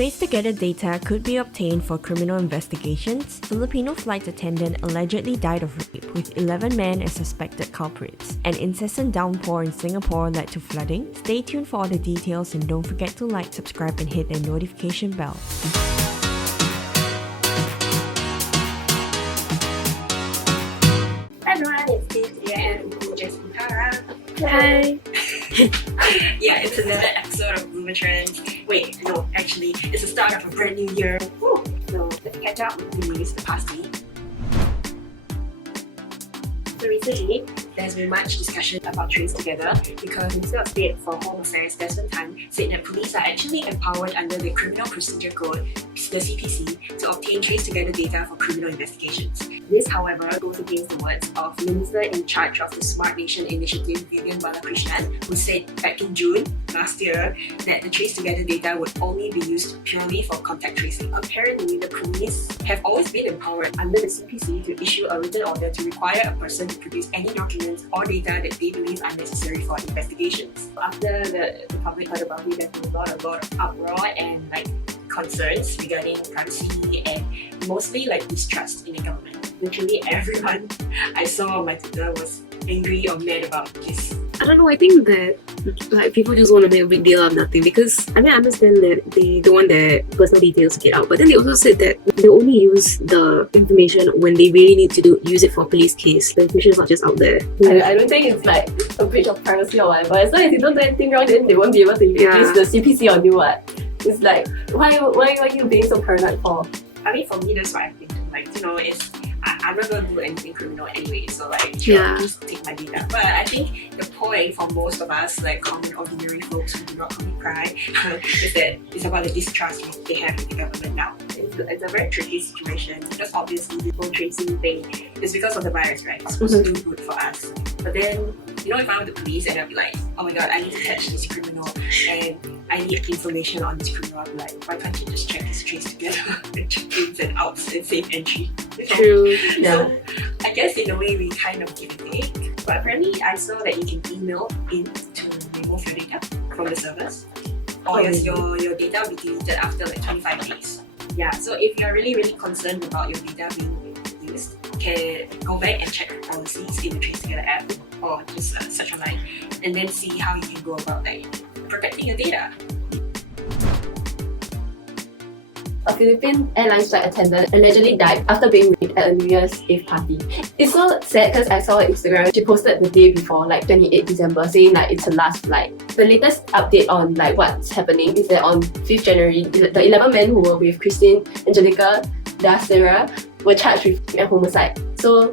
TraceTogether data could be obtained for criminal investigations. Filipino flight attendant allegedly died of rape, with 11 men as suspected culprits. An incessant downpour in Singapore led to flooding. Stay tuned for all the details and don't forget to like, subscribe and hit the notification bell. Hi everyone, it's Steve here and Jessica. Hi! Yeah, it's another episode of Bloomrtrends. Wait, no, actually, it's the start of a brand new year. Woo. So let's catch up with the news the past week. So recently, there's been much discussion about TraceTogether because Minister of State for Home Affairs Desmond Tan said that police are actually empowered under the Criminal Procedure Code, the CPC, to obtain TraceTogether data for criminal investigations. This, however, goes against the words of Minister in charge of the Smart Nation Initiative, Vivian Balakrishnan, who said back in June last year that the TraceTogether data would only be used purely for contact tracing. Apparently, the police have always been empowered under the CPC to issue a written order to require a person to produce any documents or data that they believe are necessary for investigations. After the public heard about it, there was a lot of uproar and concerns regarding privacy and mostly distrust in the government. Literally everyone I saw on my Twitter was angry or mad about this. I don't know, I think that people just want to make a big deal out of nothing because I understand that they don't want their personal details to get out, but then they also said that they only use the information when they really need to use it for a police case. The information is not just out there. I don't think it's a breach of privacy or whatever. As long as you don't do anything wrong, then they won't be able to use the CPC on you. It's why are you being so paranoid for? I mean, for me, that's what I think. I'm not going to do anything criminal anyway, so just take my data. But I think the point for most of us, common ordinary folks who do not commit crime, is that it's about the distrust they have in the government now. It's a very tricky situation because obviously the whole tracing thing is because of the virus, right? It's supposed to do good for us. But then, if I'm the police and I'll be like, oh my god, I need to catch this criminal and I need information on this criminal, I'll be like, why can't you just check this TraceTogether and check ins and outs and safe entry? True. So I guess in a way we kind of give and take. But apparently I saw that you can email in to remove your data from the servers. Or your data will be deleted after 25 days. Yeah, so if you're really, really concerned about your data being used, you can go back and check policies in the TraceTogether app or just search online and then see how you can go about protecting your data. A Philippine Airlines flight attendant allegedly died after being raped at a New Year's Eve party. It's so sad because I saw on Instagram, she posted the day before, 28 December, saying it's her last flight. The latest update on what's happening is that on 5th January, the 11 men who were with Christina Dacera were charged with homicide. So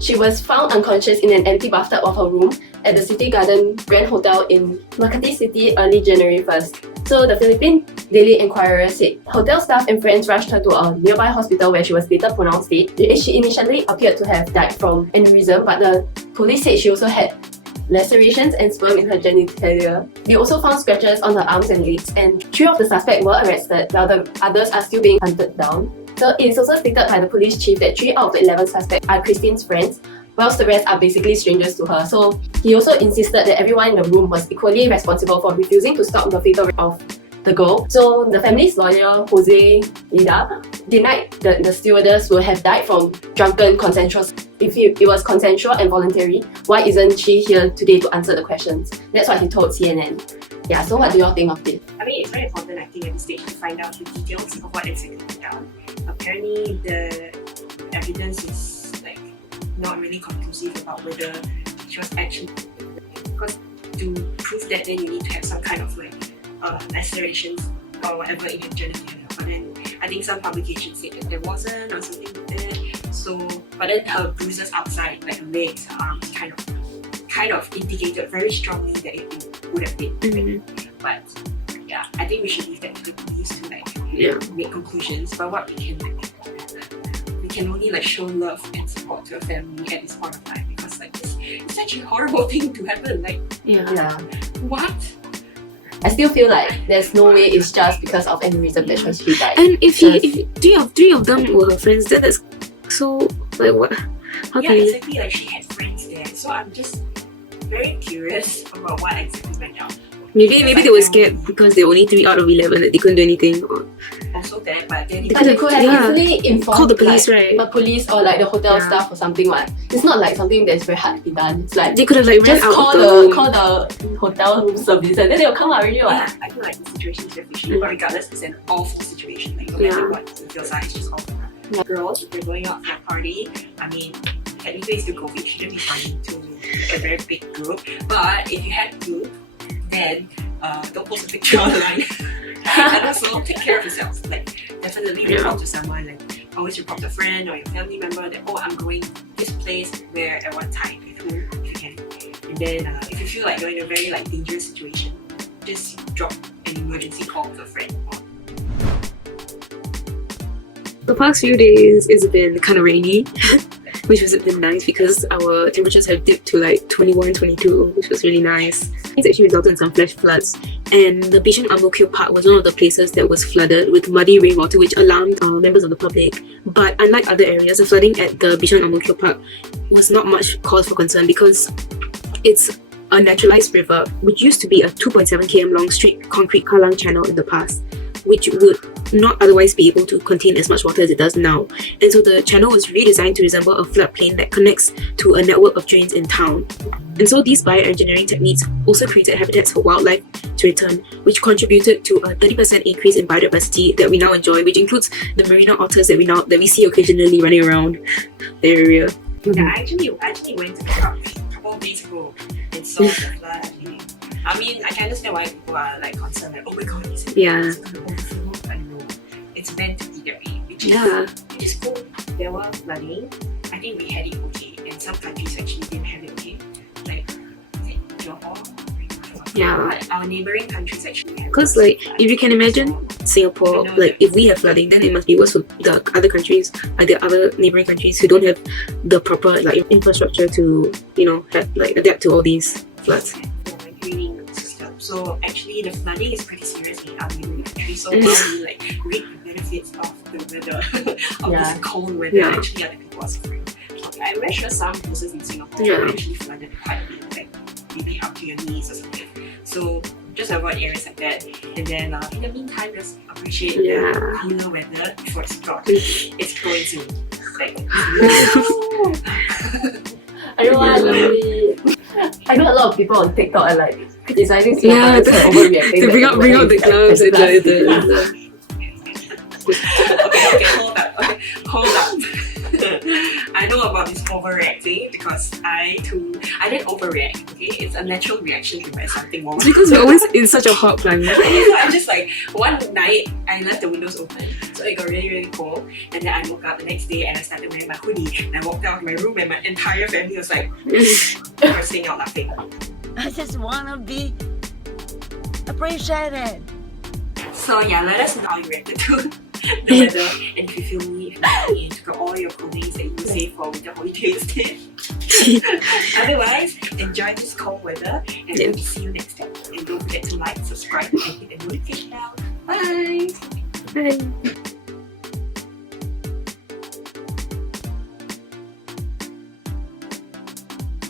she was found unconscious in an empty bathtub of her room at the City Garden Grand Hotel in Makati City early January 1st. So the Philippine Daily Enquirer said hotel staff and friends rushed her to a nearby hospital where she was later pronounced dead. She initially appeared to have died from aneurysm, but the police said she also had lacerations and sperm in her genitalia. They also found scratches on her arms and legs, and 3 of the suspects were arrested, while the others are still being hunted down. So it is also stated by the police chief that 3 out of the 11 suspects are Christine's friends, whilst the rest are basically strangers to her. So he also insisted that everyone in the room was equally responsible for refusing to stop the fatal rape of the girl. So the family's lawyer, Jose Lida, denied that the stewardess would have died from drunken consensual. If it was consensual and voluntary, why isn't she here today to answer the questions? That's what he told CNN. Yeah, so what do you all think of this? I mean, it's very important, I think, at this stage to find out the details of what exactly went down. Apparently, the evidence is not really conclusive about whether she was actually, because to prove that, then you need to have some kind of lacerations or whatever in her genitalia. But then I think some publications said that there wasn't or something like that. So, but then her bruises outside, her legs, her arms, kind of indicated very strongly that it would have been. But yeah, I think we should leave that to the police to make conclusions. But what we can only show love and support to a family at this point of time, because it's such a horrible thing to happen. What? I still feel there's no way it's just because of aneurysm that she died. And if three of them were her friends, then that's so what? How can you? Exactly. She had friends there, so I'm just very curious about what exactly went down. Maybe they were scared because they were only 3 out of 11 that they couldn't do anything. Or Also that, but then But they could have easily informed call the police, like, right? the police or like the hotel Yeah. staff or something. What? It's not like something that's very hard to be done. It's like They could have like ran just out call of the room. hotel room service and then they'll come out already. yeah, What? I feel like the situation is very fishy, but regardless, it's an awful situation. Like no matter what your side, it's just awful. Yeah. Girls, if you're going out for a party, I mean, technically it's still COVID, shouldn't be fun to a very big group. But if you had to, then don't post a picture online. And also take care of yourselves. Like definitely report to someone. Like always report to a friend or your family member that I'm going this place, where at what time, with who, if you can. And then if you feel like you're in a very like dangerous situation, just drop an emergency call to a friend. The past few days it's been kind of rainy, which has been nice because our temperatures have dipped to like 21, 22, which was really nice. It's actually resulted in some flash floods, and the Bishan Ang Mo Kio Park was one of the places that was flooded with muddy rainwater, which alarmed members of the public. But unlike other areas, the flooding at the Bishan Ang Mo Kio Park was not much cause for concern because it's a naturalized river, which used to be a 2.7 km long straight concrete kalang channel in the past, which would not otherwise be able to contain as much water as it does now. And so the channel was redesigned to resemble a floodplain that connects to a network of drains in town. And so these bioengineering techniques also created habitats for wildlife to return, which contributed to a 30% increase in biodiversity that we now enjoy, which includes the marina otters that we see occasionally running around the area. Yeah, I actually went to the park a couple of days ago and saw the flood. I mean, I can understand why people are like concerned, like, oh my god, is it Yeah. going to overflow? But no, it's meant to be that way, which is cool. There was flooding. I think we had it okay, and some countries actually didn't have it okay. Like, is it Johor? Yeah. But our neighbouring countries actually have it. Because like if you can imagine Singapore, like if we have flooding, then it must be worse for the other countries, the other neighbouring countries who don't have the proper like infrastructure to have like adapt to all these floods. Draining system. So actually the flooding is pretty serious in our neighbouring country. So while we like reap the benefits of the weather, of this cold weather, actually other people are suffering. Okay, I'm very sure some places in Singapore are actually flooded quite a bit, like maybe up to your knees or something. So just avoid areas like that. And then in the meantime, just appreciate the cooler weather before it's gone. It's going to. Like, I know what, lovely. I know a lot of people on TikTok are like criticizing Singaporeans for overreacting. They bring out the gloves. Okay, hold up. I know about this overreacting because I didn't overreact, okay? It's a natural reaction to when something wrong. It's because we're always in such a hot climate. I'm just like, one night I left the windows open, so it got really, really cold. And then I woke up the next day and I started wearing my hoodie. And I walked out of my room and my entire family was like, bursting out laughing. I just want to be appreciated. So yeah, let us know how you reacted to the weather, and if you feel me, you took out all your clothing that you save for winter holidays instead. Otherwise, enjoy this cold weather, and we'll see you next time. And don't forget to like, subscribe, and hit the notification bell. Bye! Bye.